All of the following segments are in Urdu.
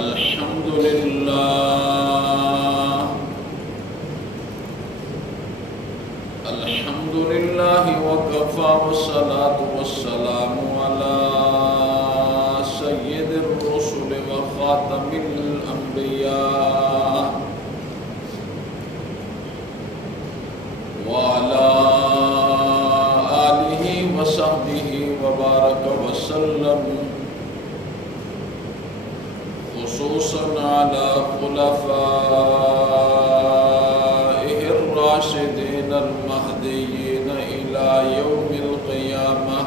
الحمد لله الحمد لله وكفى والصلاة والسلام على سيد الرسل وخاتم الأنبياء وعلى آله وصحبه وبارك وسلم، خصوصا على خلفائه الراشدين المهديين إلى يوم القيامة.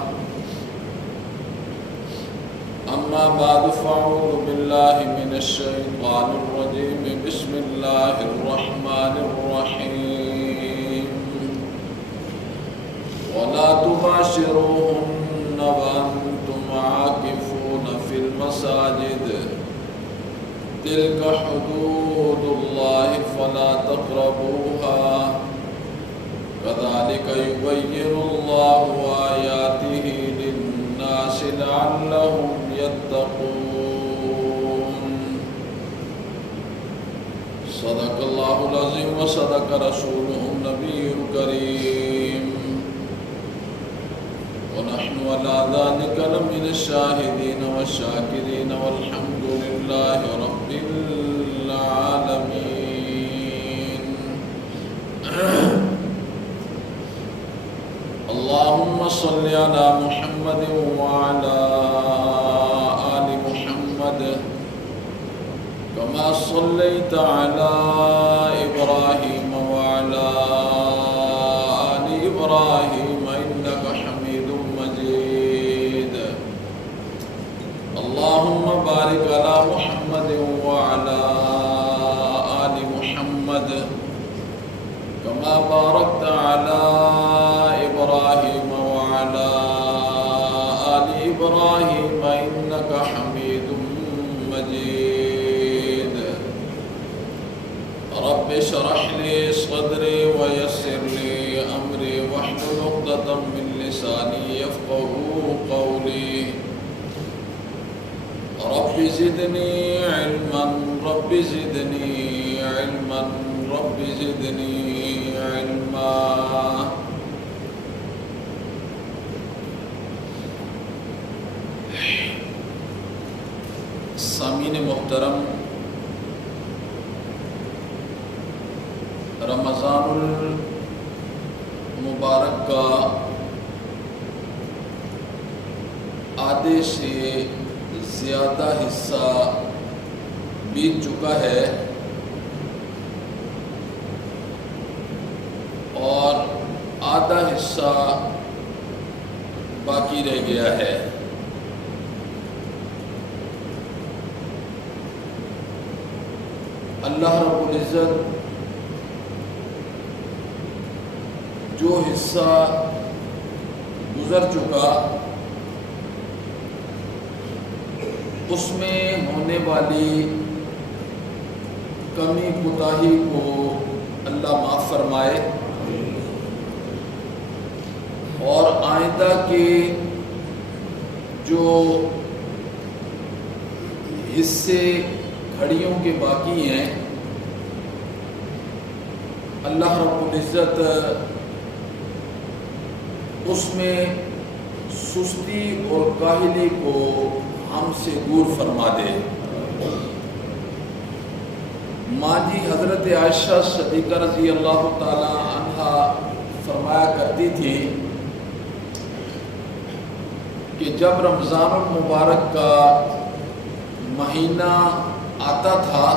أما بعد، فأعوذ بالله من الشيطان الرجيم. بسم الله الرحمن الرحيم. ولا تباشروهن وأنتم عاكفون في المساجد، تلك حدود الله فلا تقربوها، كذلك يبين الله آياته للناس لعلهم يتقون. صدق الله العظيم وصدق رسوله النبي الكريم، ونحن على ذلك لمن الشاهدين والشاكرين، والحمد لله رب العالمين. اللهم صل على محمد وعلى آل محمد كما صليت على إبراهيم وعلى آل إبراهيم إنك حميد مجيد. اللهم بارك على محمد وعلى آل محمد كما باركت على إبراهيم وعلى آل إبراهيم إنك حميد مجيد. رب اشرح لي صدري ويسر لي أمري واحلل عقدة من لساني يفقهوا قولي. رب زدني علما رب زدني علما رب زدني علما. سامعین محترم، رمضان المبارک کا آدھے سے زیادہ حصہ بیت چکا ہے اور آدھا حصہ باقی رہ گیا ہے. اللہ رب العزت جو حصہ گزر چکا اس میں ہونے والی کمی کوتاہی کو اللہ معاف فرمائے، اور آئندہ کے جو حصے گھڑیوں کے باقی ہیں، اللہ رب العزت اس میں سستی اور کاہلی کو ہم سے دور فرما دے. ماں جی حضرت عائشہ صدیقہ رضی اللہ تعالی عنہا فرمایا کرتی تھی کہ جب رمضان المبارک کا مہینہ آتا تھا،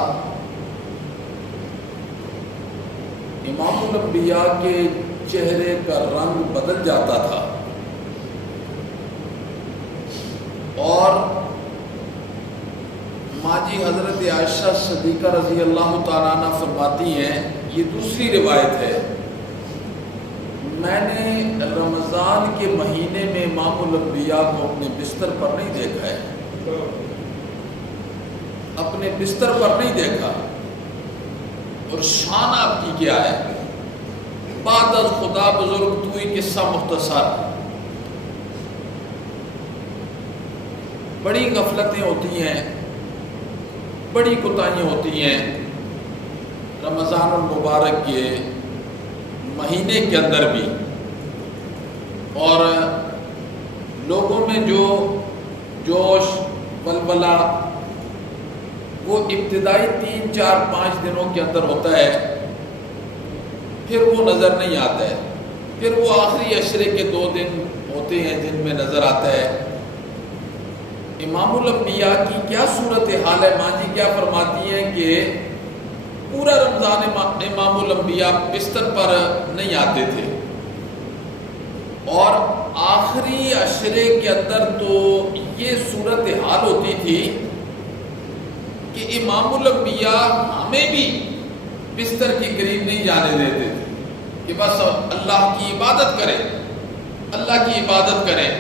امام الانبیاء کے چہرے کا رنگ بدل جاتا تھا، اور ماں جی حضرت عائشہ صدیقہ رضی اللہ تعالیٰ عنہ فرماتی ہیں، یہ دوسری روایت ہے، میں نے رمضان کے مہینے میں امام الانبیاء کو اپنے بستر پر نہیں دیکھا ہے، اپنے بستر پر نہیں دیکھا. اور شان آپ کی کیا ہے؟ بعد از خدا بزرگ توئی قصہ مختصر. بڑی غفلتیں ہوتی ہیں، بڑی کوتاہیاں ہوتی ہیں رمضان المبارک کے مہینے کے اندر بھی، اور لوگوں میں جو جوش ولولہ وہ ابتدائی 3 4 5 دنوں کے اندر ہوتا ہے، پھر وہ نظر نہیں آتا ہے، پھر وہ آخری عشرے کے 2 دن ہوتے ہیں جن میں نظر آتا ہے۔ امام الانبیاء کی کیا صورتحال ہے؟ ماں جی کیا فرماتی ہیں کہ پورا رمضان امام الانبیاء بستر پر نہیں آتے تھے، اور آخری عشرے کے اندر تو یہ صورتحال ہوتی تھی کہ امام الانبیاء ہمیں بھی بستر کے قریب نہیں جانے دیتے تھے کہ بس اللہ کی عبادت کریں، اللہ کی عبادت کریں۔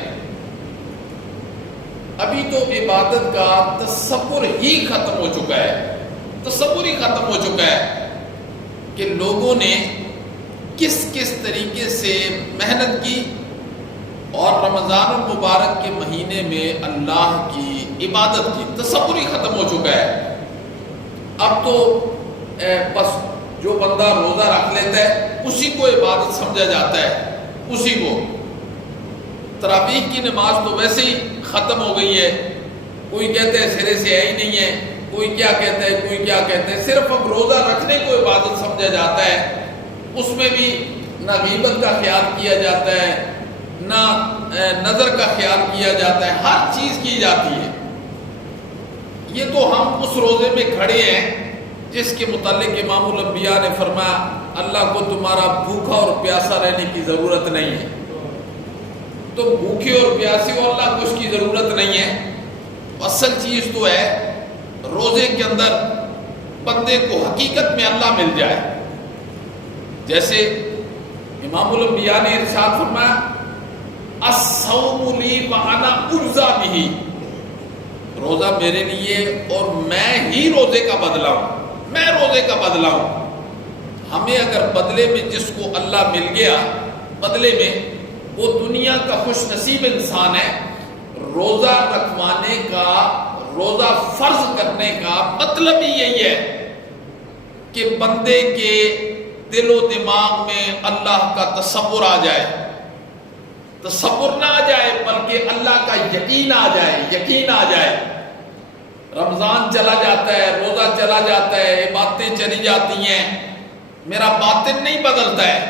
ابھی تو عبادت کا تصور ہی ختم ہو چکا ہے، تصور ہی ختم ہو چکا ہے کہ لوگوں نے کس کس طریقے سے محنت کی اور رمضان المبارک کے مہینے میں اللہ کی عبادت کی، تصور ہی ختم ہو چکا ہے۔ اب تو بس جو بندہ روزہ رکھ لیتا ہے اسی کو عبادت سمجھا جاتا ہے، اسی کو۔ تراویح کی نماز تو ویسے ہی ختم ہو گئی ہے، کوئی کہتا ہے سرے سے ہے ہی نہیں ہے، کوئی کیا کہتا ہے، کوئی کیا کہتا ہے، صرف اب روزہ رکھنے کو عبادت سمجھا جاتا ہے۔ اس میں بھی نہ غیبت کا خیال کیا جاتا ہے، نہ نظر کا خیال کیا جاتا ہے، ہر چیز کی جاتی ہے۔ یہ تو ہم اس روزے میں کھڑے ہیں جس کے متعلق امام الانبیاء نے فرمایا اللہ کو تمہارا بھوکا اور پیاسا رہنے کی ضرورت نہیں ہے، تو بھوکے اور پیاسے ہو، اللہ کو اس کی ضرورت نہیں ہے۔ اصل چیز تو ہے روزے کے اندر بندے کو حقیقت میں اللہ مل جائے۔ جیسے امام الانبیاء نے ارشاد فرمایا الصوم لی وانا اجزی بہ، روزہ میرے لیے اور میں ہی روزے کا بدلہ ہوں، میں روزے کا بدلہ ہوں۔ ہمیں اگر بدلے میں جس کو اللہ مل گیا بدلے میں، وہ دنیا کا خوش نصیب انسان ہے۔ روزہ رکھوانے کا، روزہ فرض کرنے کا مطلب ہی یہی ہے کہ بندے کے دل و دماغ میں اللہ کا تصور آ جائے، تصور نہ آ جائے بلکہ اللہ کا یقین آ جائے، یقین آ جائے۔ رمضان چلا جاتا ہے، روزہ چلا جاتا ہے، عبادتیں چلی جاتی ہیں، میرا باطن نہیں بدلتا ہے،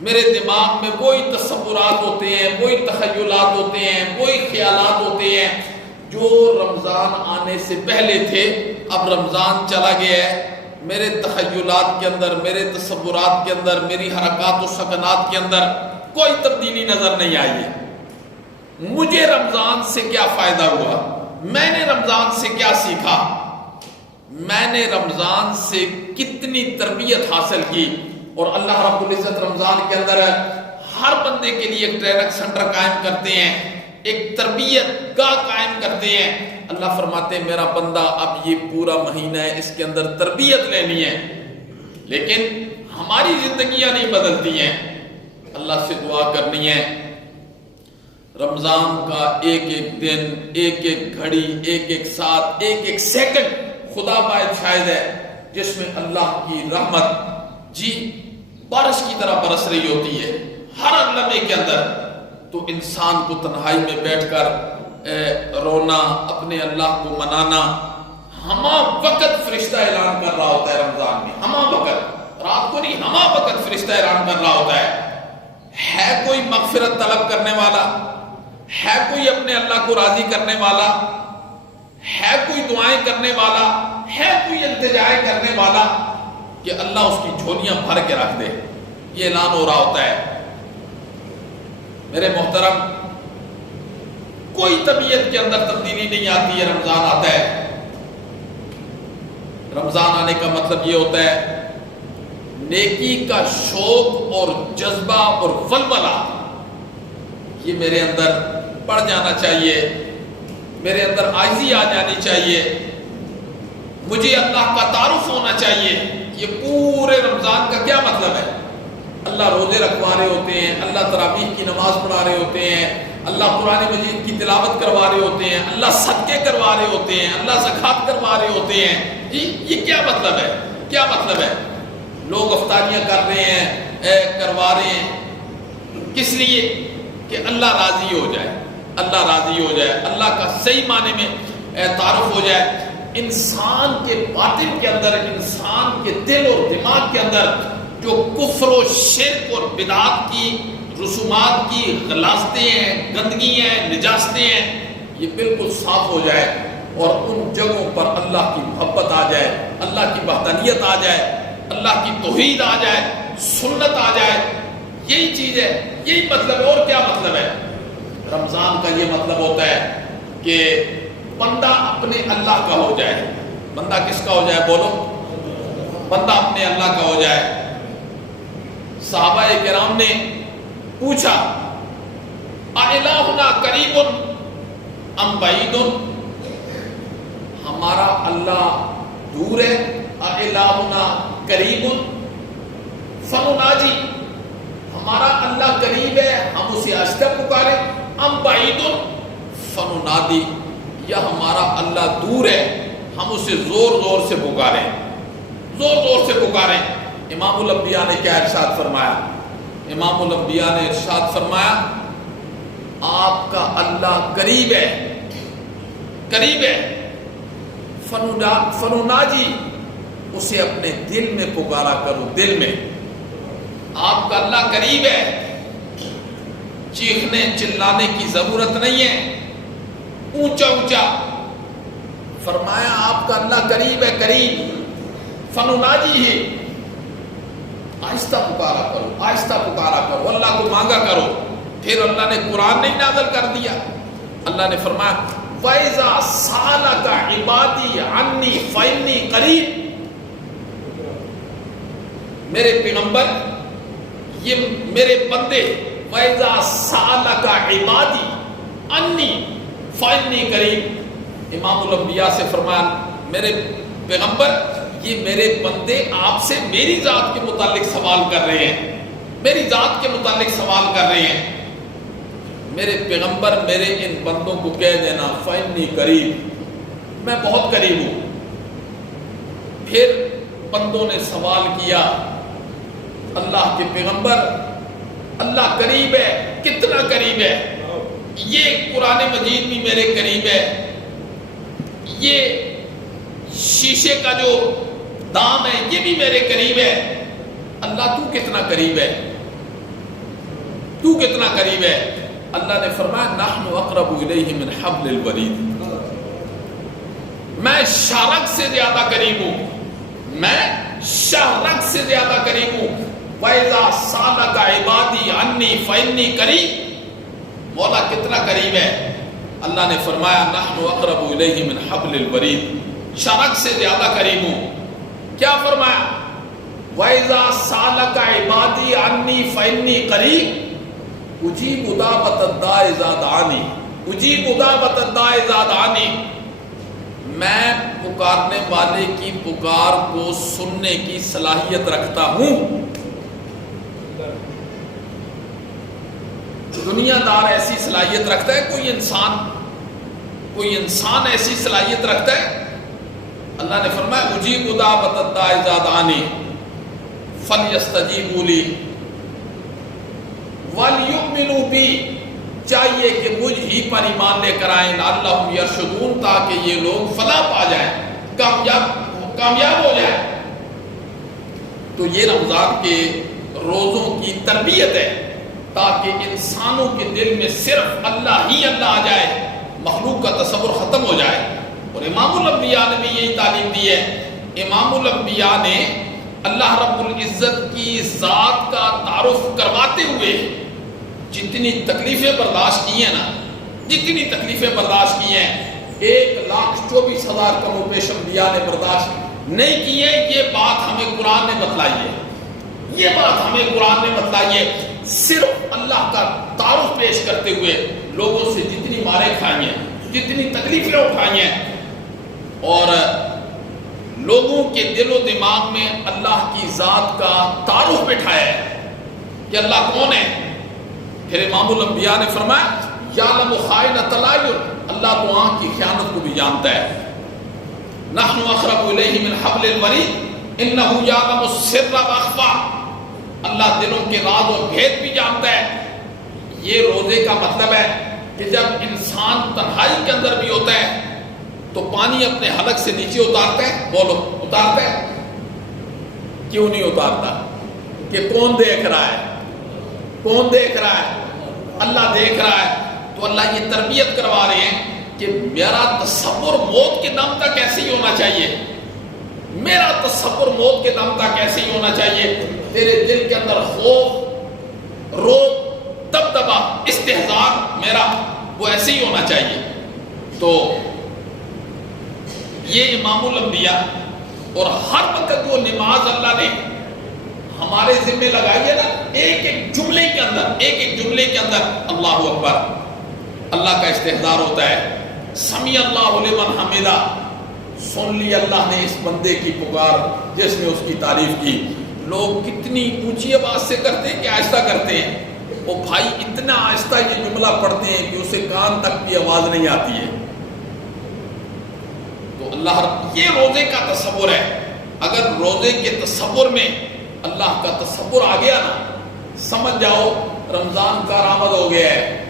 میرے دماغ میں وہی تصورات ہوتے ہیں، وہی تخیلات ہوتے ہیں، وہی خیالات ہوتے ہیں جو رمضان آنے سے پہلے تھے۔ اب رمضان چلا گیا ہے، میرے تخیلات کے اندر، میرے تصورات کے اندر، میری حرکات و سکنات کے اندر کوئی تبدیلی نظر نہیں آئی ہے۔ مجھے رمضان سے کیا فائدہ ہوا؟ میں نے رمضان سے کیا سیکھا؟ میں نے رمضان سے کتنی تربیت حاصل کی؟ اور اللہ رب العزت رمضان کے اندر ہر بندے کے لیے ایک ٹریننگ سینٹر قائم کرتے ہیں، ایک تربیت گاہ قائم کرتے ہیں۔ اللہ فرماتے ہیں میرا بندہ اب یہ پورا مہینہ ہے، اس کے اندر تربیت لینی ہے، لیکن ہماری زندگیاں نہیں بدلتی ہیں۔ اللہ سے دعا کرنی ہے رمضان کا ایک ایک دن، ایک ایک گھڑی، ایک ایک ساتھ، ایک ایک سیکنڈ خدا باعث شاہد ہے جس میں اللہ کی رحمت جی بارش کی طرح برس رہی ہوتی ہے ہر لمحے کے اندر۔ تو انسان کو تنہائی میں بیٹھ کر رونا، اپنے اللہ کو منانا، ہما وقت فرشتہ اعلان کر رہا ہوتا ہے رمضان میں، ہما وقت، رات کو نہیں، ہما وقت فرشتہ اعلان کر رہا ہوتا ہے کوئی مغفرت طلب کرنے والا، ہے کوئی اپنے اللہ کو راضی کرنے والا، ہے کوئی دعائیں کرنے والا، ہے کوئی التجائیں کرنے والا کہ اللہ اس کی جھولیاں بھر کے رکھ دے، یہ اعلان ہو رہا ہوتا ہے۔ میرے محترم، کوئی طبیعت کے اندر تبدیلی نہیں آتی ہے رمضان آتا ہے۔ رمضان آنے کا مطلب یہ ہوتا ہے نیکی کا شوق اور جذبہ اور ولولہ یہ میرے اندر بڑھ جانا چاہیے، میرے اندر عاجزی آ جانی چاہیے، مجھے اللہ کا تعارف ہونا چاہیے۔ یہ پورے رمضان کا کیا مطلب ہے؟ اللہ روزے رکھوا رہے ہوتے ہیں، اللہ تراویح کی نماز پڑھا رہے ہوتے ہیں، اللہ قرآن مجید کی تلاوت کروا رہے ہوتے ہیں، اللہ صدقے کروا رہے ہوتے ہیں، اللہ زکوٰۃ کروا رہے ہوتے ہیں. جی یہ کیا مطلب ہے؟ کیا مطلب ہے؟ لوگ افطاریاں کر رہے ہیں، کروا رہے ہیں، کس لیے؟ کہ اللہ راضی ہو جائے، اللہ راضی ہو جائے، اللہ کا صحیح معنی میں تعارف ہو جائے. انسان کے باطن کے اندر، انسان کے دل اور دماغ کے اندر جو کفر و شرک اور بدعات کی رسومات کی غلاظتیں ہیں، گندگی ہیں، نجاستیں ہیں، یہ بالکل صاف ہو جائے اور ان جگہوں پر اللہ کی محبت آ جائے، اللہ کی وحدانیت آ جائے، اللہ کی توحید آ جائے، سنت آ جائے. یہی چیز ہے، یہی مطلب ہے. اور کیا مطلب ہے؟ رمضان کا یہ مطلب ہوتا ہے کہ بندہ اپنے اللہ کا ہو جائے. بندہ کس کا ہو جائے؟ بولو. بندہ اپنے اللہ کا ہو جائے. صحابہ کرام نے پوچھا اِلٰہُنَا قریب ام بعید؟ ہمارا اللہ دور ہے. اِلٰہُنَا قریب فنناجی، ہمارا اللہ قریب ہے ہم اسے آہستہ پکاریں. ام بعید فننادی، یا ہمارا اللہ دور ہے ہم اسے زور زور سے پکاریں، زور زور سے پکاریں. امام الانبیاء نے کیا ارشاد فرمایا؟ امام الانبیاء نے ارشاد فرمایا آپ کا اللہ قریب ہے، قریب ہے. فنناجی، اسے اپنے دل میں پکارا کرو، دل میں. آپ کا اللہ قریب ہے، چیخنے چلانے کی ضرورت نہیں ہے، اونچا اونچا. فرمایا آپ کا اللہ قریب ہے، قریب. فنناجی ہی، آہستہ پکارا کرو، آہستہ پکارا کرو، اللہ کو مانگا کرو. پھر اللہ نے قرآن نہیں نازل کر دیا. اللہ نے فرمایا وَإِذَا سَأَلَكَ عِبَادِي عَنِّي فَإِنِّي قَرِيبٌ. میرے پیغمبر، یہ میرے بندے، وَإِذَا سَأَلَكَ عِبَادِي عَنِّي فَإِنِّي قَرِيبٌ. امام الانبیاء سے فرمایا میرے پیغمبر، یہ میرے بندے آپ سے میری ذات کے متعلق سوال کر رہے ہیں، میری ذات کے متعلق سوال کر رہے ہیں. میرے پیغمبر میرے ان بندوں کو کہہ دینا فإنی قریب، میں بہت قریب ہوں. پھر بندوں نے سوال کیا اللہ کے پیغمبر اللہ قریب ہے، کتنا قریب ہے؟ یہ قرآن مجید بھی میرے قریب ہے، یہ شیشے کا جو دام ہے یہ بھی میرے قریب ہے. اللہ تو کتنا قریب ہے، تو کتنا قریب ہے؟ اللہ نے فرمایا نحن اقرب الیہ من حبل الورید، میں شارک سے زیادہ قریب ہوں، میں شارک سے زیادہ قریب ہوں. وَإِذَا سَأَلَكَ عِبَادِي عَنِّي فَإِنِّي قَرِيبٌ. مولا کتنا قریب ہے؟ اللہ نے فرمایا نحن اقرب الیہ من حبل الورید، شارک سے زیادہ قریب ہوں. کیا فرمایا؟ وَإِذَا سَأَلَكَ عِبَادِي عَنِّي فَإِنِّي قَرِيبٌ اجیب دعوت الداع اذا دعانی، اجیب دعوت الداع اذا دعانی. میں پکارنے والے کی پکار کو سننے کی صلاحیت رکھتا ہوں. دنیا دار ایسی صلاحیت رکھتا ہے؟ کوئی انسان ایسی صلاحیت رکھتا ہے؟ اللہ نے فرمایا اجیب دعوت الداع اذا دعانی فلیستجیبوا لی وَلْيُؤْمِنُوا بِي. چاہیے کہ مجھ ہی پر ایمان لے کر آئیں لَعَلَّهُمْ يَرْشُدُونَ، تاکہ یہ لوگ فلاح پا جائیں، کامیاب ہو جائیں. تو یہ رمضان کے روزوں کی تربیت ہے تاکہ انسانوں کے دل میں صرف اللہ ہی اللہ آ جائے، مخلوق کا تصور ختم ہو جائے. اور امام الانبیاء نے بھی یہی تعلیم دی ہے. امام الانبیاء نے اللہ رب العزت کی ذات کا تعارف کرواتے ہوئے جتنی تکلیفیں برداشت کی ہیں نا، جتنی تکلیفیں برداشت کی ہیں، 1,24,000 کم و بیش انبیاء نے برداشت نہیں کی ہے. یہ بات ہمیں قرآن نے بتلائی ہے، یہ بات ہمیں قرآن نے بتلائی ہے. صرف اللہ کا تعارف پیش کرتے ہوئے لوگوں سے جتنی ماریں کھائی ہیں، جتنی تکلیفیں اٹھائی ہیں، اور لوگوں کے دل و دماغ میں اللہ کی ذات کا تعارف بٹھایا ہے کہ اللہ کون ہے. پھر امام الانبیاء نے فرمایا یعلم خائنۃ الاعین، اللہ تو آنکھ کی خیانت کو بھی جانتا ہے. نحن اقرب الیہ من حبل الورید انہ یعلم السر واخفی، اللہ دلوں کے راز اور بھید بھی جانتا ہے۔ یہ روزے کا مطلب ہے کہ جب انسان تنہائی کے اندر بھی ہوتا ہے تو پانی اپنے حلق سے نیچے اتارتا ہے، بولو اتارتا ہے؟ کیوں نہیں اتارتا؟ کہ کون دیکھ رہا ہے؟ کون دیکھ رہا ہے؟ اللہ دیکھ رہا ہے۔ تو اللہ یہ تربیت کروا رہے ہیں کہ میرا تصور موت کے دم تک ایسے ہی ہونا چاہیے، میرا تصور موت کے دم تک ایسے ہی ہونا چاہیے، تیرے دل کے اندر خوف، روب، دبدبا، استحزار میرا وہ ایسے ہی ہونا چاہیے۔ تو یہ امام الانبیاء، اور ہر وقت وہ نماز اللہ نے ہمارے ذمہ لگائی ہے نا، ایک ایک جملے کے اندر، ایک ایک جملے کے اندر اللہ اکبر، اللہ کا استحضار ہوتا ہے۔ سمیع اللہ لمن حمدہ، سن لی اللہ نے اس بندے کی پکار جس نے اس کی تعریف کی۔ لوگ کتنی اونچی آواز سے کرتے ہیں کہ آہستہ کرتے ہیں، وہ بھائی اتنا آہستہ یہ جملہ پڑھتے ہیں کہ اسے کان تک بھی آواز نہیں آتی ہے۔ تو اللہ، یہ روزے کا تصور ہے۔ اگر روزے کے تصور میں اللہ کا تصور آ گیا نا، سمجھ جاؤ رمضان کا آمد ہو گیا ہے۔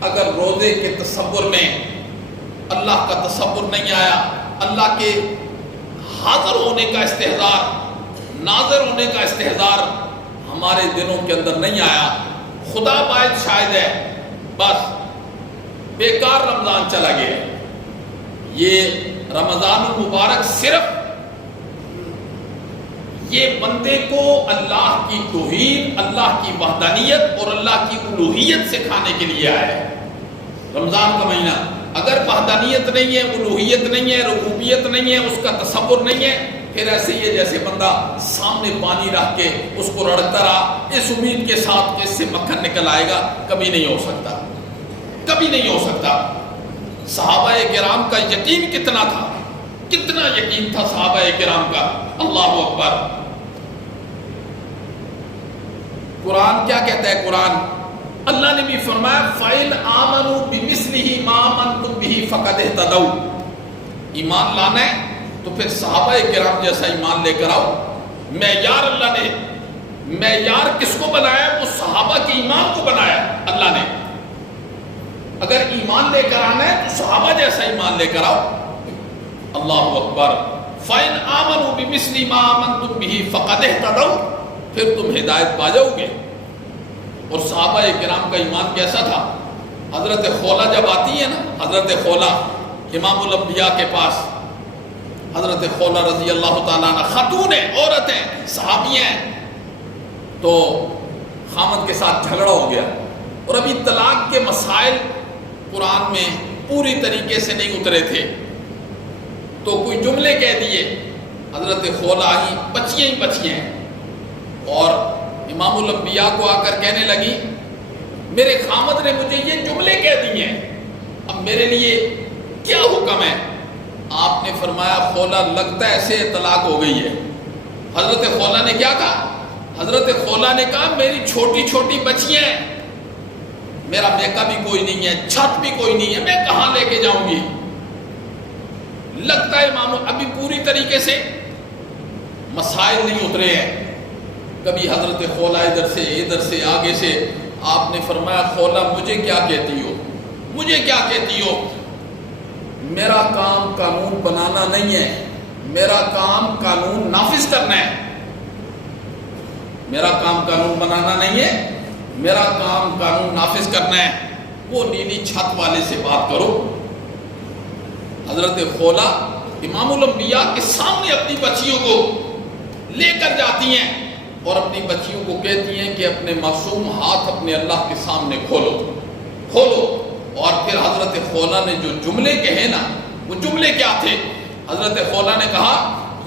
اگر روزے کے تصور میں اللہ کا تصور نہیں آیا، اللہ کے حاضر ہونے کا استحضار، ناظر ہونے کا استحضار ہمارے دلوں کے اندر نہیں آیا، خدا باعث شاید ہے بس بیکار رمضان چلا گیا۔ یہ رمضان المبارک صرف یہ بندے کو اللہ کی توحید، اللہ کی وحدانیت اور اللہ کی الوہیت سکھانے کے لیے آیا ہے۔ رمضان کا مہینہ اگر وحدانیت نہیں ہے، الوہیت نہیں ہے، ربوبیت نہیں ہے، اس کا تصور نہیں ہے، پھر ایسے ہی ہے جیسے بندہ سامنے پانی رکھ کے اس کو رڑکتا رہا اس امید کے ساتھ کہ اس سے مکھن نکل آئے گا، کبھی نہیں ہو سکتا، کبھی نہیں ہو سکتا۔ صحابہ کرام کا یقین کتنا تھا، کتنا یقین تھا صحابہ کرام کا، اللہ اکبر۔ قرآن کیا کہتا ہے؟ قرآن اللہ نے بھی فرمایا فَإِنْ آمَنُوا بِمِثْلِهِ مَا آمَنْتُمْ بِهِ فَقَدْ اهْتَدَوْا، ایمان لانا ہے تو پھر صحابہ کرام جیسا ایمان لے کر آؤ۔ معیار اللہ نے، معیار کس کو بنایا؟ وہ صحابہ کے ایمان کو بنایا اللہ نے۔ اگر ایمان لے کر آنا ہے تو صحابہ جیسا ایمان لے کر آؤ۔ اللہ اکبر۔ فَإِنْ آمَنُوا بِمِثْلِ مَا آمَنْتُمْ بِهِ فَقَدْ اهْتَدَوْا، پھر تم ہدایت پا جاؤ گے۔ اور صحابہ کرام کا ایمان کیسا تھا؟ حضرت خولہ جب آتی ہے نا، حضرت خولہ امام الانبیاء کے پاس، حضرت خولہ رضی اللہ تعالیٰ عنہ خاتون ہیں، عورت ہیں، صحابی ہیں، تو خامد کے ساتھ جھگڑا ہو گیا، اور ابھی طلاق کے مسائل قرآن میں پوری طریقے سے نہیں اترے تھے، تو کوئی جملے کہہ دیے، حضرت خولہ ہی بچیاں ہیں، اور امام الانبیاء کو آ کر کہنے لگی میرے خامد نے مجھے یہ جملے کہہ دیے ہیں، اب میرے لیے کیا حکم ہے؟ آپ نے فرمایا خولہ لگتا ہے ایسے طلاق ہو گئی ہے۔ حضرت خولہ نے کیا کہا؟ حضرت خولہ نے کہا میری چھوٹی چھوٹی بچیاں ہیں، میرا بیکا بھی کوئی نہیں ہے، چھت بھی کوئی نہیں ہے، میں کہاں لے کے جاؤں گی؟ لگتا ہے امام ابھی پوری طریقے سے مسائل نہیں اترے ہیں۔ کبھی حضرت خولہ ادھر سے آگے سے، آپ نے فرمایا خولہ مجھے کیا کہتی ہو، مجھے کیا کہتی ہو؟ میرا کام قانون بنانا نہیں ہے، میرا کام قانون نافذ کرنا ہے۔ میرا کام قانون بنانا نہیں ہے، میرا کام قانون نافذ کرنا ہے۔ وہ نیلی چھت والے سے بات کرو۔ حضرت خولہ امام الانبیاء کے سامنے اپنی بچیوں کو لے کر جاتی ہیں اور اپنی بچیوں کو کہتی ہیں کہ اپنے معصوم ہاتھ اپنے اللہ کے سامنے کھولو۔ اور پھر حضرت خولہ نے جو جملے کہے نا، وہ جملے کیا تھے؟ حضرت خولہ نے کہا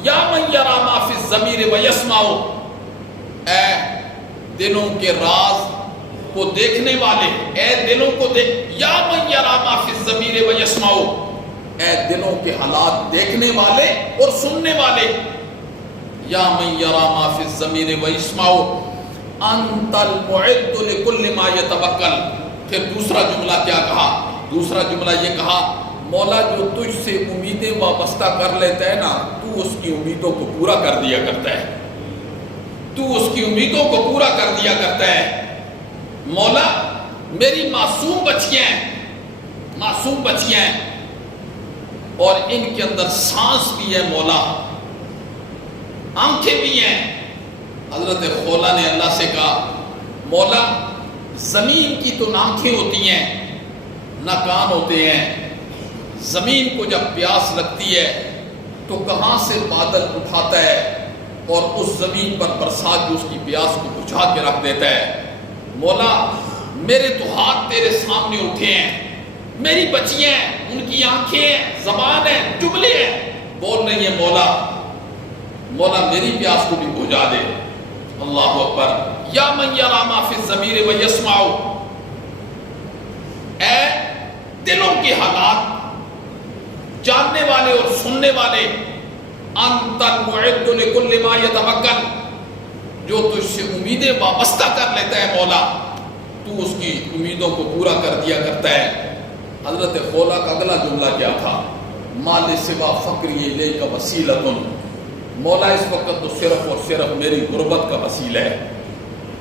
یا من یری ما فی الضمیر ویسمع، اے دلوں کے راز کو دیکھنے والے، اے دلوں کو یا من یری ما فی الضمیر ویسمع، اے دلوں کے حالات دیکھنے والے اور سننے والے، یا من یری ما فی الضمیر ویسمع انت المعد لکل ما یتوکل۔ پھر دوسرا جملہ کیا کہا؟ دوسرا جملہ یہ کہا مولا جو تجھ سے امیدیں وابستہ کر لیتا ہے نا، تو اس کی امیدوں کو پورا کر دیا کرتا ہے، تو اس کی امیدوں کو پورا کر دیا کرتا ہے۔ مولا میری معصوم بچیاں ہیں، معصوم بچیاں ہیں، اور ان کے اندر سانس بھی ہے مولا، آنکھیں بھی ہیں۔ حضرت خولا نے اللہ سے کہا مولا زمین کی تو نہ آنکھیں ہوتی ہیں نہ کان ہوتے ہیں، زمین کو جب پیاس لگتی ہے تو کہاں سے بادل اٹھاتا ہے اور اس زمین پر برسات جو اس کی پیاس کو بجھا کے رکھ دیتا ہے۔ مولا میرے تو ہاتھ تیرے سامنے اٹھے ہیں، میری بچیاں ہیں، ان کی آنکھیں ہیں، زبان ہے، جملے ہیں، بول رہی ہیں مولا، مولا میری پیاس کو بھی بجھا دے۔ اللہ اکبر۔ یا من یری ما فی الضمیر و یسمع، اے دلوں کے حالات جاننے والے اور سننے والے، انت المعد لکل ما یتمکن، جو تجھ سے امیدیں وابستہ کر لیتا ہے مولا، تو اس کی امیدوں کو پورا کر دیا کرتا ہے۔ حضرت خولا کا اگلا جملہ کیا تھا؟ مال سوا فقری الیک وسیلۃ، مولا اس وقت تو صرف اور صرف میری غربت کا وسیلہ ہے،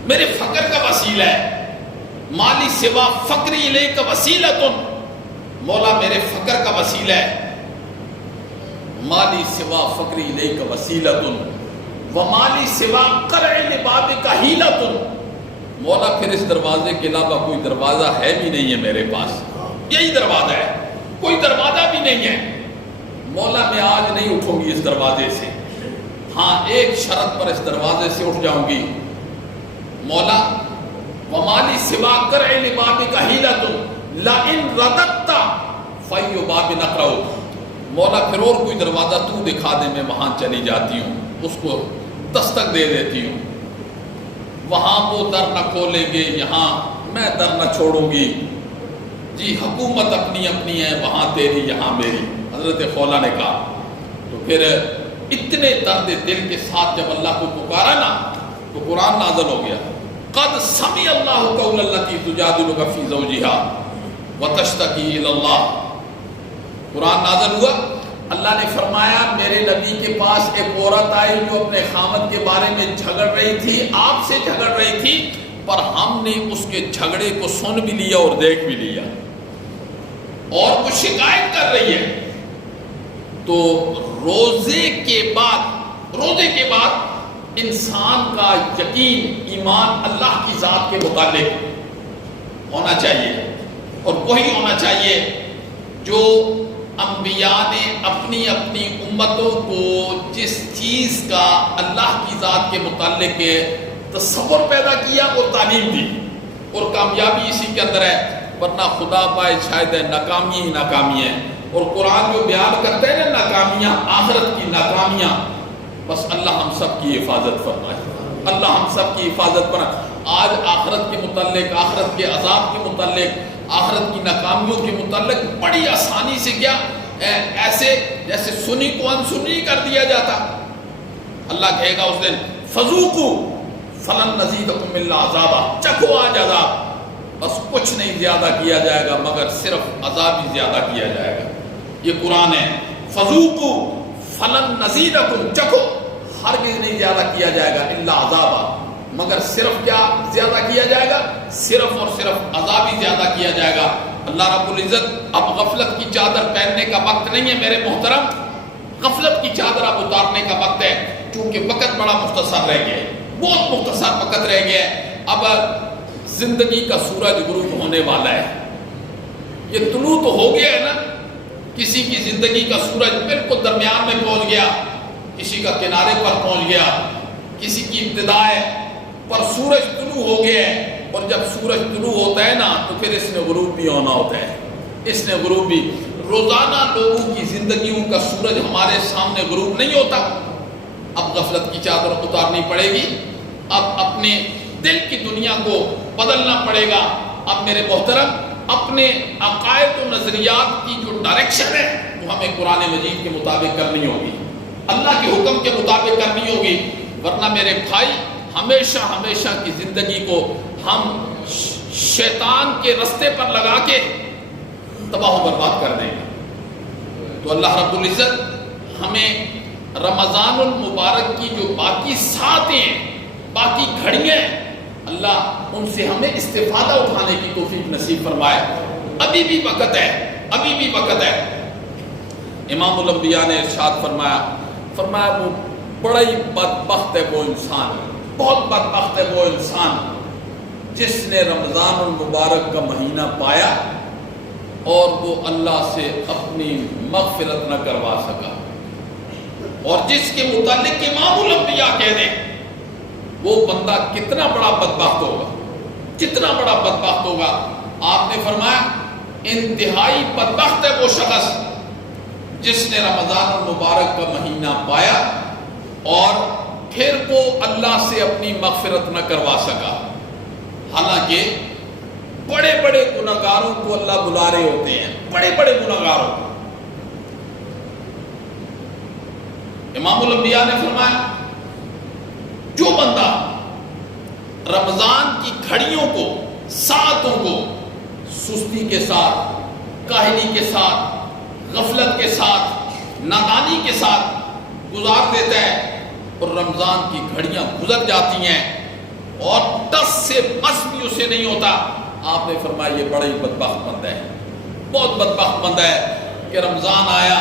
میرے فقر کا وسیلہ ہے۔ مالی سوا فقری الیک وسیلۃ، مولا میرے فقر کا وسیلہ ہے۔ مالی سوا فقری الیک وسیلۃ ومالی سوا قرع لبابک حیلۃ، مولا پھر اس دروازے کے علاوہ کوئی دروازہ ہے بھی نہیں ہے میرے پاس، یہی دروازہ ہے، کوئی دروازہ بھی نہیں ہے۔ مولا میں آج نہیں اٹھوں گی اس دروازے سے، ہاں ایک شرط پر اس دروازے سے اٹھ جاؤں گی، مولا ومالی سوا قرع لبابک حیلۃ لئن رددت فای باب نقرع، مولا پھر اور کوئی دروازہ تو دکھا دے، میں وہاں چلی جاتی ہوں، اس کو دستک دے دیتی ہوں، وہاں وہ در نہ کھولیں گے، یہاں میں در نہ چھوڑوں گی، جی حکومت اپنی اپنی ہے، وہاں تیری یہاں میری۔ حضرت خولا نے کہا، تو پھر اتنے درد دل کے ساتھ جب اللہ کو پکارا نا تو قرآن نازل ہو گیا، قد سمع اللہ قول التی تجادلک فی زوجہا وتشتکی الی اللہ، قرآن نازل ہوا، اللہ نے فرمایا میرے نبی کے پاس ایک عورت آئی جو اپنے خامد کے بارے میں جھگڑ رہی تھی، آپ سے جھگڑ رہی تھی، پر ہم نے اس کے جھگڑے کو سن بھی لیا اور دیکھ بھی لیا، اور وہ شکایت کر رہی ہے۔ تو روزے کے بعد انسان کا یقین، ایمان اللہ کی ذات کے متعلق ہونا چاہیے، اور وہی ہونا چاہیے جو انبیاء نے اپنی اپنی امتوں کو جس چیز کا اللہ کی ذات کے متعلق تصور پیدا کیا اور تعلیم دی، اور کامیابی اسی کے اندر ہے، ورنہ خدا پائے شاید ہے ناکامی ہی ناکامی ہے۔ اور قرآن جو بیان کرتے ہیں نا ناکامیاں، آخرت کی ناکامیاں، بس اللہ ہم سب کی حفاظت فرمائے، اللہ ہم سب کی حفاظت فرمائے۔ آج آخرت کے متعلق، آخرت کے عذاب کے متعلق، آخرت کی ناکامیوں کے متعلق بڑی آسانی سے کیا ایسے جیسے سنی کو انسنی کر دیا جاتا۔ اللہ کہے گا اس دن فذوقوا فلن نزیدکم الا عذابا، چکھو آج عذاب، بس کچھ نہیں زیادہ کیا جائے گا مگر صرف عذاب ہی زیادہ کیا جائے گا۔ یہ قرآن ہے، فذوقوا فلن نزیدکم، چکھو ہرگز نہیں زیادہ کیا جائے گا الا عذابا، مگر صرف کیا زیادہ کیا جائے گا؟ صرف اور صرف عذاب ہی زیادہ کیا جائے گا۔ اللہ رب العزت اب غفلت کی چادر پہننے کا وقت نہیں ہے میرے محترم، غفلت کی چادر اب اتارنے کا وقت ہے، کیونکہ وقت بڑا مختصر رہ گیا ہے، بہت مختصر وقت رہ گیا ہے۔ اب زندگی کا سورج غروب ہونے والا ہے، یہ طلوع تو ہو گیا ہے نا، کسی کی زندگی کا سورج بالکل درمیان میں پہنچ گیا، کسی کا کنارے پر پہنچ گیا، کسی کی ابتدا ہے، پر سورج طلوع ہو گیا ہے، اور جب سورج طلوع ہوتا ہے نا تو پھر اس نے غروب بھی ہونا ہوتا ہے، اس نے غروب بھی۔ روزانہ لوگوں کی زندگیوں کا سورج ہمارے سامنے غروب نہیں ہوتا۔ اب غفلت کی چادر اتارنی پڑے گی، اب اپنے دل کی دنیا کو بدلنا پڑے گا۔ اب میرے محترم اپنے عقائد و نظریات کی جو ڈائریکشن ہے وہ ہمیں قرآن مجید کے مطابق کرنی ہوگی، اللہ کے حکم کے مطابق کرنی ہوگی، ورنہ میرے بھائی ہمیشہ ہمیشہ کی زندگی کو ہم شیطان کے رستے پر لگا کے تباہ و برباد کر دیں گے۔ تو اللہ رب العزت ہمیں رمضان المبارک کی جو باقی ساعتیں ہیں، باقی گھڑیاں ہیں، اللہ ان سے ہمیں استفادہ اٹھانے کی توفیق نصیب فرمائے۔ ابھی بھی وقت ہے، ابھی بھی وقت ہے۔ امام الانبیاء نے ارشاد فرمایا وہ بڑا ہی بدبخت ہے وہ انسان، بہت بدبخت ہے وہ انسان جس نے رمضان المبارک کا مہینہ پایا اور وہ اللہ سے اپنی مغفرت نہ کروا سکا، اور جس کے متعلق امام الانبیاء کہہ دیں وہ بندہ کتنا بڑا بدبخت ہوگا، کتنا بڑا بدبخت ہوگا۔ آپ نے فرمایا انتہائی بدبخت ہے وہ شخص جس نے رمضان المبارک کا مہینہ پایا اور پھر وہ اللہ سے اپنی مغفرت نہ کروا سکا، حالانکہ بڑے بڑے گناہگاروں کو اللہ بلا رہے ہوتے ہیں، بڑے بڑے گناہگاروں کو۔ امام الانبیاء نے فرمایا جو بندہ رمضان کی گھڑیوں کو، ساعتوں کو سستی کے ساتھ، کاہلی کے ساتھ، غفلت کے ساتھ، نادانی کے ساتھ گزار دیتا ہے اور رمضان کی گھڑیاں گزر جاتی ہیں اور 10 سے بس بھی اسے نہیں ہوتا، آپ نے فرمایا یہ بڑا ہی بدبخت بندہ ہے، بہت بدبخت بندہ ہے کہ رمضان آیا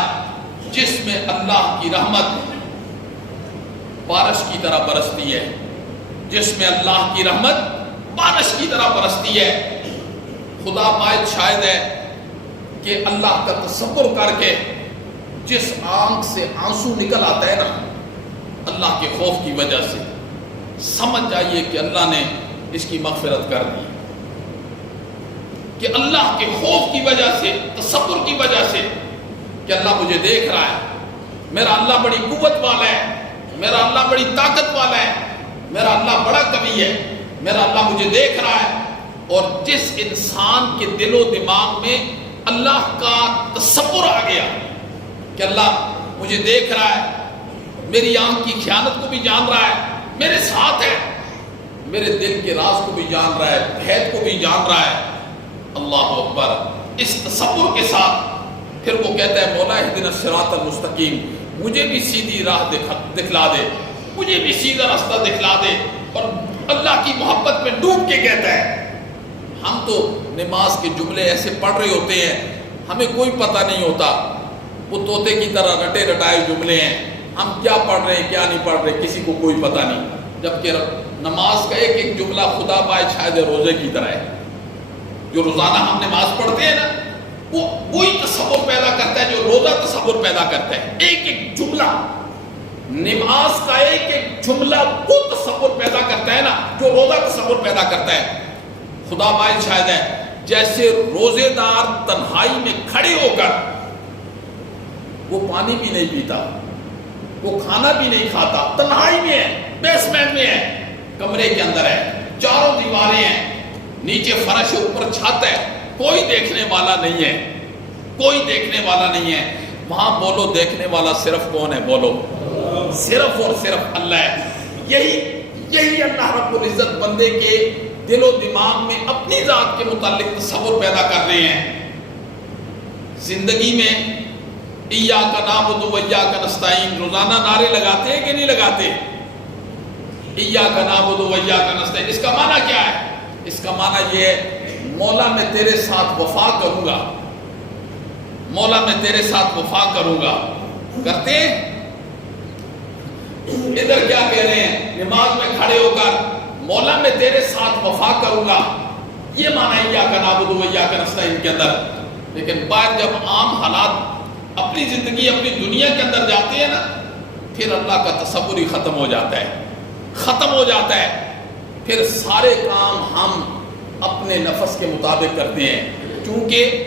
جس میں اللہ کی رحمت بارش کی طرح برستی ہے، جس میں اللہ کی رحمت بارش کی طرح برستی ہے۔ خدا باعث شاید ہے کہ اللہ کا تصور کر کے جس آنکھ سے آنسو نکل آتا ہے نا اللہ کے خوف کی وجہ سے، سمجھ جائیے کہ اللہ نے اس کی مغفرت کر دی، کہ اللہ کے خوف کی وجہ سے، تصور کی وجہ سے کہ اللہ مجھے دیکھ رہا ہے، میرا اللہ بڑی قوت والا ہے، میرا اللہ بڑی طاقت والا ہے، میرا اللہ بڑا قوی ہے، میرا اللہ مجھے دیکھ رہا ہے۔ اور جس انسان کے دل و دماغ میں اللہ کا تصور آ گیا کہ اللہ مجھے دیکھ رہا ہے، میری آنکھ کی خیانت کو بھی جان رہا ہے، میرے ساتھ ہے، میرے دل کے راز کو بھی جان رہا ہے، بھید کو بھی جان رہا ہے، اللہ اکبر، اس تصور کے ساتھ پھر وہ کہتا ہے مولا اہدنا الصراط المستقیم، مجھے بھی سیدھی راہ دکھلا دے، مجھے بھی سیدھا راستہ دکھلا دے، اور اللہ کی محبت میں ڈوب کے کہتا ہے۔ ہم تو نماز کے جملے ایسے پڑھ رہے ہوتے ہیں ہمیں کوئی پتہ نہیں ہوتا، وہ طوطے کی طرح رٹے رٹائے جملے ہیں، ہم کیا پڑھ رہے ہیں کیا نہیں پڑھ رہے کسی کو کوئی پتہ نہیں، جبکہ نماز کا ایک ایک جملہ خدا باعث شاید روزے کی طرح ہے۔ جو روزانہ ہم نماز پڑھتے ہیں نا وہ وہی تصور پیدا کرتا ہے جو روزہ تصور پیدا کرتا ہے، ایک ایک جملہ نماز کا، ایک ایک جملہ وہ تصور پیدا کرتا ہے نا جو روزہ تصور پیدا کرتا ہے۔ خدا باعث شاید ہے جیسے روزے دار تنہائی میں کھڑے ہو کر وہ پانی بھی نہیں پیتا، وہ کھانا بھی نہیں کھاتا، تنہائی میں ہے، بیسمنٹ میں ہے، کمرے کے اندر ہے، چاروں دیواریں ہیں، نیچے فرش ہے، اوپر چھت ہے، کوئی دیکھنے والا نہیں ہے، کوئی دیکھنے والا نہیں ہے۔ وہاں بولو دیکھنے والا صرف کون ہے؟ بولو صرف اور صرف اللہ ہے۔ یہی اللہ رب العزت بندے کے دل و دماغ میں اپنی ذات کے متعلق تصور پیدا کر رہے ہیں۔ زندگی میں ایاک نعبد و ایاک نستعین روزانہ نعرے لگاتے ہیں کہ نہیں لگاتے؟ ایاک نعبد و ایاک نستعین، اس کا معنی کیا ہے؟ اس کا معنی یہ ہے مولا میں تیرے ساتھ وفا کروں گا، مولا میں تیرے ساتھ وفا کروں گا۔ کرتے ہیں؟ ادھر کیا کہہ رہے ہیں نماز میں کھڑے ہو کر مولا میں تیرے ساتھ وفا کروں گا، یہ معنی ایاک نعبد و ایاک نستعین کے اندر۔ لیکن بعد جب عام حالات اپنی زندگی اپنی دنیا کے اندر جاتے ہیں نا پھر اللہ کا تصور ہی ختم ہو جاتا ہے، ختم ہو جاتا ہے، پھر سارے کام ہم اپنے نفس کے مطابق کرتے ہیں، کیونکہ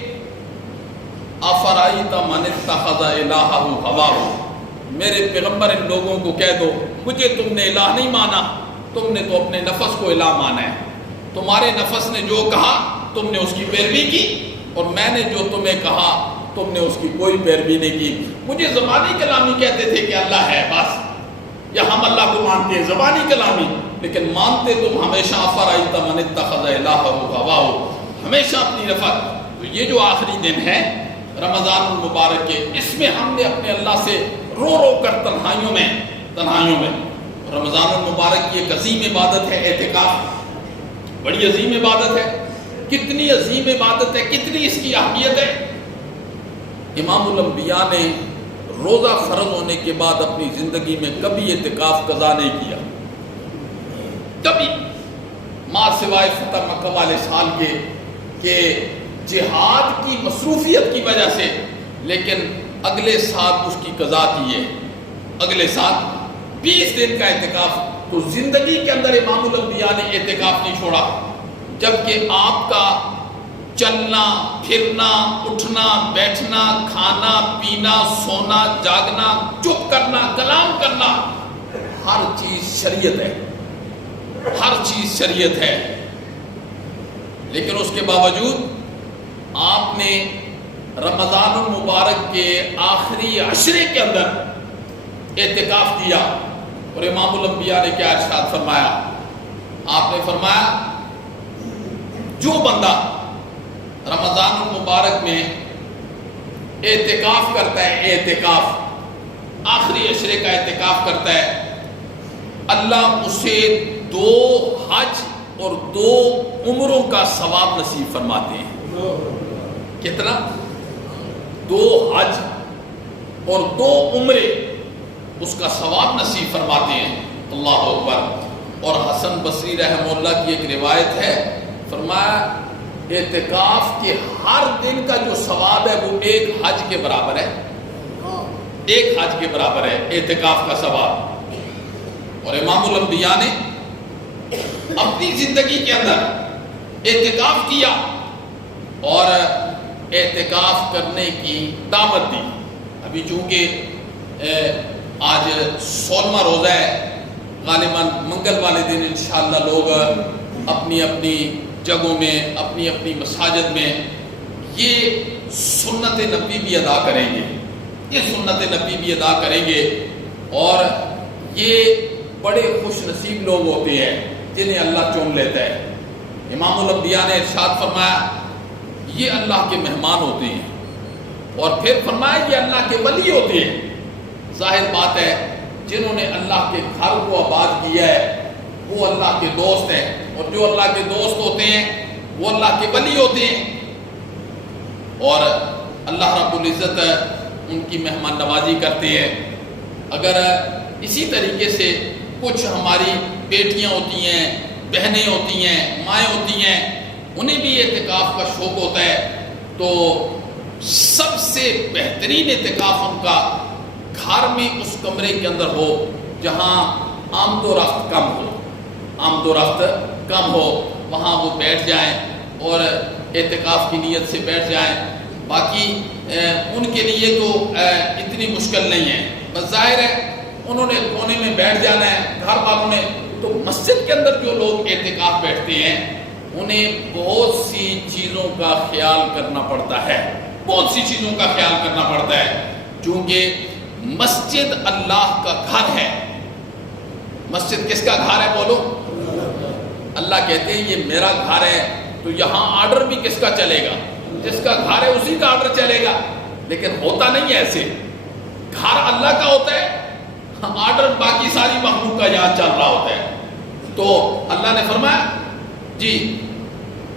افرائیت من اتخذ الہہ ہواہ، میرے پیغمبر ان لوگوں کو کہہ دو مجھے تم نے الہ نہیں مانا، تم نے تو اپنے نفس کو الہ مانا ہے، تمہارے نفس نے جو کہا تم نے اس کی پیروی کی، اور میں نے جو تمہیں کہا تم نے اس کی کوئی پیروی نہیں کی۔ مجھے زبانی کلامی کہتے تھے کہ اللہ ہے بس، یا ہم اللہ کو مانتے ہیں زبانی کلامی، لیکن مانتے تم ہمیشہ افرائیت من اتخذ الہہ ہواہ، ہمیشہ اپنی نفس۔ تو یہ جو آخری دن ہے رمضان المبارک کے، اس میں ہم نے اپنے اللہ سے رو رو کر تنہائیوں میں رمضان المبارک کی ایک عظیم عبادت ہے اعتکاف، بڑی عظیم عبادت ہے۔ کتنی عظیم عبادت ہے، کتنی اس کی اہمیت ہے۔ امام الانبیاء نے روزہ فرض ہونے کے بعد اپنی زندگی میں کبھی اعتکاف قضا نہیں کیا، کبھی، ماں سوائے فتح مکہ والے سال کے کہ جہاد کی مصروفیت کی وجہ سے، لیکن اگلے سال اس کی قضا کی ہے، اگلے سال 20 دن کا اعتکاف۔ تو زندگی کے اندر امام الانبیاء نے اعتکاف نہیں چھوڑا، جبکہ آپ کا چلنا پھرنا اٹھنا بیٹھنا کھانا پینا سونا جاگنا چپ کرنا کلام کرنا ہر چیز شریعت ہے، ہر چیز شریعت ہے۔ لیکن اس کے باوجود آپ نے رمضان المبارک کے آخری عشرے کے اندر اعتکاف کیا، اور امام الانبیاء نے کیا ارشاد فرمایا؟ آپ نے فرمایا جو بندہ رمضان المبارک میں اعتکاف کرتا ہے، اعتکاف آخری عشرے کا اعتکاف کرتا ہے، اللہ اسے 2 حج اور 2 عمروں کا ثواب نصیب فرماتے ہیں۔ کتنا؟ 2 حج اور 2 عمرے اس کا ثواب نصیب فرماتے ہیں۔ اللہ اکبر۔ اور حسن بصری رحمہ اللہ کی ایک روایت ہے، فرمایا اعتکاف کے ہر دن کا جو ثواب ہے وہ 1 حج کے برابر ہے، 1 حج کے برابر ہے اعتکاف کا ثواب۔ اور امام الانبیاء نے اپنی زندگی کے اندر اعتکاف کیا اور اعتکاف کرنے کی دعوت دی۔ ابھی چونکہ آج 16واں روزہ ہے، غالباً منگل والے دن انشاءاللہ لوگ اپنی اپنی جگہوں میں اپنی اپنی مساجد میں یہ سنت نبی بھی ادا کریں گے، یہ سنت نبی بھی ادا کریں گے۔ اور یہ بڑے خوش نصیب لوگ ہوتے ہیں جنہیں اللہ چن لیتا ہے۔ امام الانبیاء نے ارشاد فرمایا یہ اللہ کے مہمان ہوتے ہیں، اور پھر فرمایا یہ اللہ کے ولی ہوتے ہیں۔ ظاہر بات ہے جنہوں نے اللہ کے گھر کو آباد کیا ہے وہ اللہ کے دوست ہیں، اور جو اللہ کے دوست ہوتے ہیں وہ اللہ کے ولی ہوتے ہیں، اور اللہ رب العزت ان کی مہمان نوازی کرتے ہیں۔ اگر اسی طریقے سے کچھ ہماری بیٹیاں ہوتی ہیں، بہنیں ہوتی ہیں، مائیں ہوتی ہیں، انہیں بھی اعتکاف کا شوق ہوتا ہے، تو سب سے بہترین اعتکاف ان کا گھر میں اس کمرے کے اندر ہو جہاں آمد و رفت کم ہو، آمد و رفت کم ہو، وہاں وہ بیٹھ جائیں اور اعتکاف کی نیت سے بیٹھ جائیں۔ باقی ان کے لیے تو اتنی مشکل نہیں ہے، بس ظاہر ہے انہوں نے کونے میں بیٹھ جانا ہے، گھر والوں نے تو مسجد کے اندر جو لوگ اعتکاف بیٹھتے ہیں انہیں بہت سی چیزوں کا خیال کرنا پڑتا ہے، بہت سی چیزوں کا خیال کرنا پڑتا ہے، چونکہ مسجد اللہ کا گھر ہے۔ مسجد کس کا گھر ہے بولو؟ اللہ کہتے ہیں یہ میرا گھر ہے، تو یہاں آرڈر بھی کس کا چلے گا؟ جس کا گھر ہے اسی کا آرڈر چلے گا، لیکن ہوتا نہیں ہے ایسے۔ گھر اللہ کا ہوتا ہے، آرڈر باقی ساری مخلوق کا یہاں چل رہا ہوتا ہے۔ تو اللہ نے فرمایا جی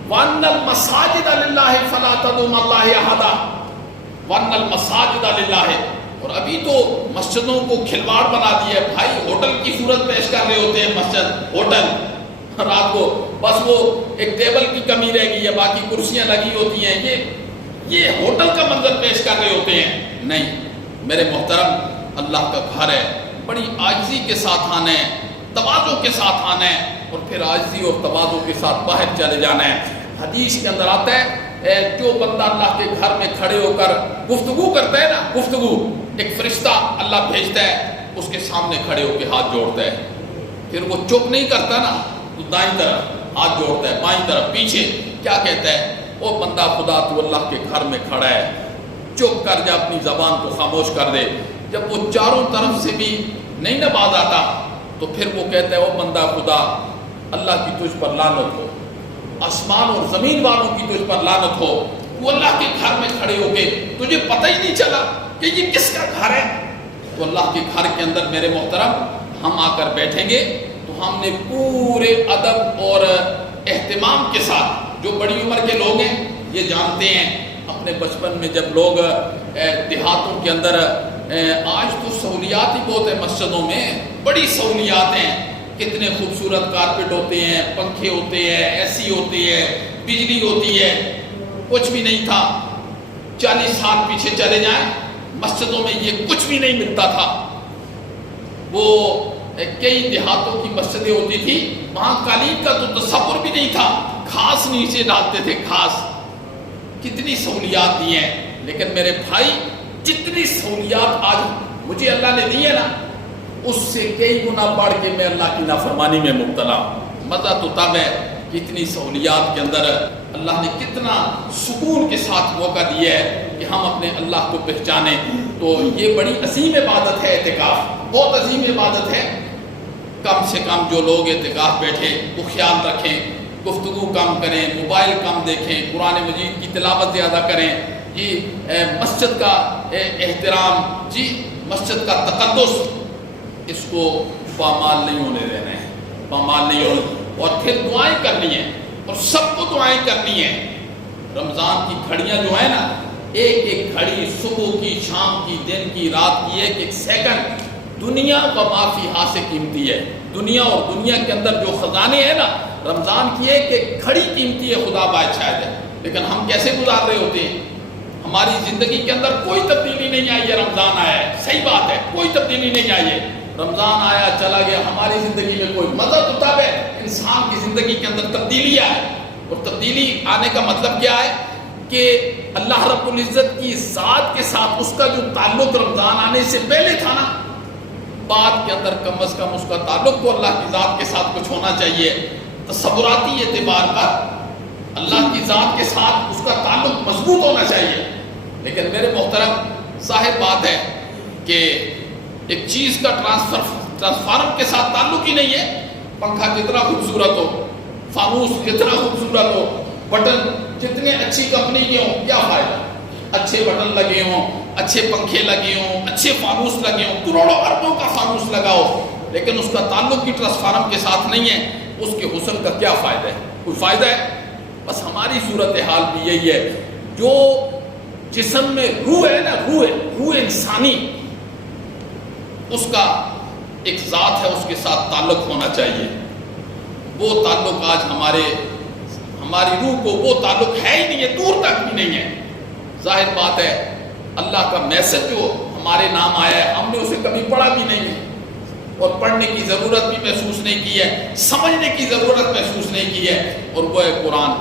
وَأَنَّ الْمَسَاجِدَ لِلَّهِ فَلَا تَدْعُوا مَعَ اللَّهِ أَحَدًا وَأَنَّ الْمَسَاجِدَ لِلَّهِ۔ اور ابھی تو مسجدوں کو کھلواڑ بنا دیا ہے بھائی، ہوٹل کی صورت پیش کر رہے ہوتے ہیں مسجد، ہوٹل، رات کو بس وہ ایک ٹیبل کی کمی رہ گئی ہے، باقی کرسیاں لگی ہوتی ہیں، یہ ہوٹل کا منظر پیش کر رہے ہوتے ہیں۔ نہیں میرے محترم، اللہ کا گھر ہے، بڑی عاجزی کے ساتھ آنا ہے، تواضع کے ساتھ آنا ہے، اور پھر عاجزی اور تواضع کے ساتھ باہر چلے جانا ہے۔ حدیث کے اندر آتا ہے جو بندہ اللہ کے گھر میں کھڑے ہو کر گفتگو کرتا ہے نا، گفتگو، ایک فرشتہ اللہ بھیجتا ہے، اس کے سامنے کھڑے ہو کے ہاتھ جوڑتا ہے، پھر وہ چپ نہیں کرتا نا، تو دائیں طرف ہاتھ جوڑتا ہے، بائیں طرف، پیچھے، کیا کہتا ہے؟ وہ بندہ خدا تو اللہ کے گھر میں کھڑا ہے، چپ کر جا، اپنی زبان کو خاموش کر دے۔ جب وہ چاروں طرف سے بھی نہیں نہ باز آتا تو پھر وہ کہتا ہے وہ بندہ خدا اللہ کی تجھ پر لعنت ہو، آسمان اور زمین والوں کی تجھ پر لعنت ہو، تو اللہ کے گھر میں کھڑے ہو کے تجھے پتہ ہی نہیں چلا کہ یہ کس کا گھر ہے؟ تو اللہ کے گھر کے اندر میرے محترم ہم آ کر بیٹھیں گے تو ہم نے پورے ادب اور اہتمام کے ساتھ، جو بڑی عمر کے لوگ ہیں یہ جانتے ہیں اپنے بچپن میں جب لوگ دیہاتوں کے اندر، آج تو سہولیات ہی بہت ہیں مسجدوں میں، بڑی سہولیات ہیں، کتنے خوبصورت کارپیٹ ہوتے ہیں، پنکھے ہوتے ہیں، اے سی ہوتی ہے، بجلی ہوتی ہے، کچھ بھی نہیں تھا۔ 40 سال پیچھے چلے جائیں، مسجدوں میں یہ کچھ بھی نہیں ملتا تھا۔ وہ کئی دیہاتوں کی مسجدیں ہوتی تھی، وہاں قالین کا تو تصور بھی نہیں تھا، گھاس نیچے ڈالتے تھے، گھاس۔ کتنی سہولیات دی ہیں، لیکن میرے بھائی جتنی سہولیات آج مجھے اللہ نے دی ہے نا، اس سے کئی گنا بڑھ کے میں اللہ کی نافرمانی میں مبتلا ہوں۔ مزہ تو تب ہے کہ اتنی سہولیات کے اندر اللہ نے کتنا سکون کے ساتھ موقع دیا ہے کہ ہم اپنے اللہ کو پہچانیں۔ تو یہ بڑی عظیم عبادت ہے اعتکاف، بہت عظیم عبادت ہے۔ کم سے کم جو لوگ اعتکاف بیٹھے وہ خیال رکھیں، گفتگو کم کریں، موبائل کم دیکھیں، قرآن مجید کی تلاوت زیادہ کریں، جی مسجد کا احترام، جی مسجد کا تقدس، اس کو پامال نہیں ہونے دینا ہے، پامال نہیں ہونے، اور پھر دعائیں کرنی ہیں، اور سب کو دعائیں کرنی ہیں۔ رمضان کی گھڑیاں جو ہیں نا، ایک ایک گھڑی، صبح کی، شام کی، دن کی، رات کی، ایک ایک سیکنڈ دنیا کا معافی سے قیمتی ہے۔ دنیا اور دنیا کے اندر جو خزانے ہیں نا، رمضان کی ایک ایک گھڑی قیمتی ہے، خدا باعث شاید ہے۔ لیکن ہم کیسے گزار رہے ہوتے ہیں؟ ہماری زندگی کے اندر کوئی تبدیلی نہیں آئی ہے، رمضان آیا ہے، صحیح بات ہے، کوئی تبدیلی نہیں آئی ہے، رمضان آیا چلا گیا، ہماری زندگی میں کوئی مزہ تو تب ہے انسان کی زندگی کے اندر تبدیلی آئے۔ اور تبدیلی آنے کا مطلب کیا ہے کہ اللہ رب العزت کی ذات کے ساتھ اس کا جو تعلق رمضان آنے سے پہلے تھا نا، بعد کے اندر کم از کم اس کا تعلق تو اللہ کی ذات کے ساتھ کچھ ہونا چاہیے۔ تصوراتی اعتبار پر اللہ کی ذات کے ساتھ اس کا تعلق مضبوط ہونا چاہیے۔ لیکن میرے محترم ظاہر بات ہے کہ ایک چیز کا ٹرانسفارم کے ساتھ تعلق ہی نہیں ہے۔ پنکھا جتنا خوبصورت ہو، فانوس جتنا خوبصورت ہو، بٹن جتنے اچھی کمپنی کے ہوں، کیا فائدہ؟ اچھے بٹن لگے ہوں، اچھے پنکھے لگے ہوں، اچھے فانوس لگے ہوں، کروڑوں اربوں کا فانوس لگا ہو، لیکن اس کا تعلق کی ٹرانسفارم کے ساتھ نہیں ہے، اس کے حسن کا کیا فائدہ ہے؟ کوئی فائدہ ہے؟ بس ہماری صورتحال بھی یہی ہے، جو جسم میں روح ہے نا، روح انسانی، اس کا ایک ذات ہے، اس کے ساتھ تعلق ہونا چاہیے۔ وہ تعلق آج ہماری روح کو وہ تعلق ہے ہی نہیں ہے، دور تک بھی نہیں ہے۔ ظاہر بات ہے اللہ کا میسج جو ہمارے نام آیا ہے، ہم نے اسے کبھی پڑھا بھی نہیں ہے، اور پڑھنے کی ضرورت بھی محسوس نہیں کی ہے، سمجھنے کی ضرورت محسوس نہیں کی ہے، اور وہ ہے قرآن۔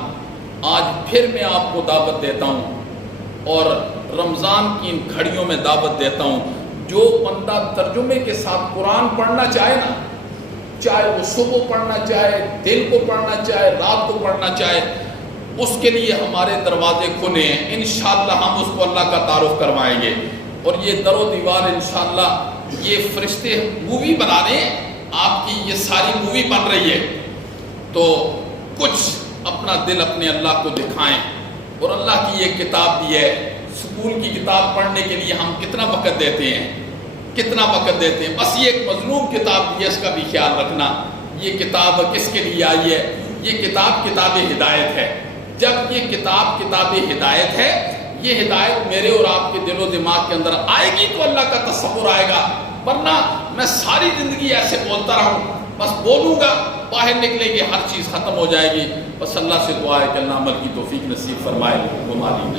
آج پھر میں آپ کو دعوت دیتا ہوں، اور رمضان کی ان گھڑیوں میں دعوت دیتا ہوں، جو بندہ ترجمے کے ساتھ قرآن پڑھنا چاہے نا، چاہے وہ صبح پڑھنا چاہے، دن کو پڑھنا چاہے، رات کو پڑھنا چاہے، اس کے لیے ہمارے دروازے کھلے ہیں۔ انشاءاللہ ہم اس کو اللہ کا تعارف کروائیں گے، اور یہ در و دیوار انشاءاللہ یہ فرشتے مووی بنا رہے ہیں، آپ کی یہ ساری مووی بن رہی ہے، تو کچھ اپنا دل اپنے اللہ کو دکھائیں۔ اور اللہ کی یہ کتاب بھی ہے، سکول کی کتاب پڑھنے کے لیے ہم کتنا وقت دیتے ہیں، کتنا وقت دیتے ہیں، بس یہ ایک مظلوم کتاب بھی ہے، اس کا بھی خیال رکھنا۔ یہ کتاب کس کے لیے آئی ہے؟ یہ کتاب ہدایت ہے۔ جب یہ کتاب ہدایت ہے، یہ ہدایت میرے اور آپ کے دل و دماغ کے اندر آئے گی تو اللہ کا تصور آئے گا، ورنہ میں ساری زندگی ایسے بولتا رہوں، بس بولوں گا، باہر نکلے گی، ہر چیز ختم ہو جائے گی۔ بس اللہ سے دعا ہے کہ اللہ عمل کی توفیق نصیب فرمائے۔ وہ مالک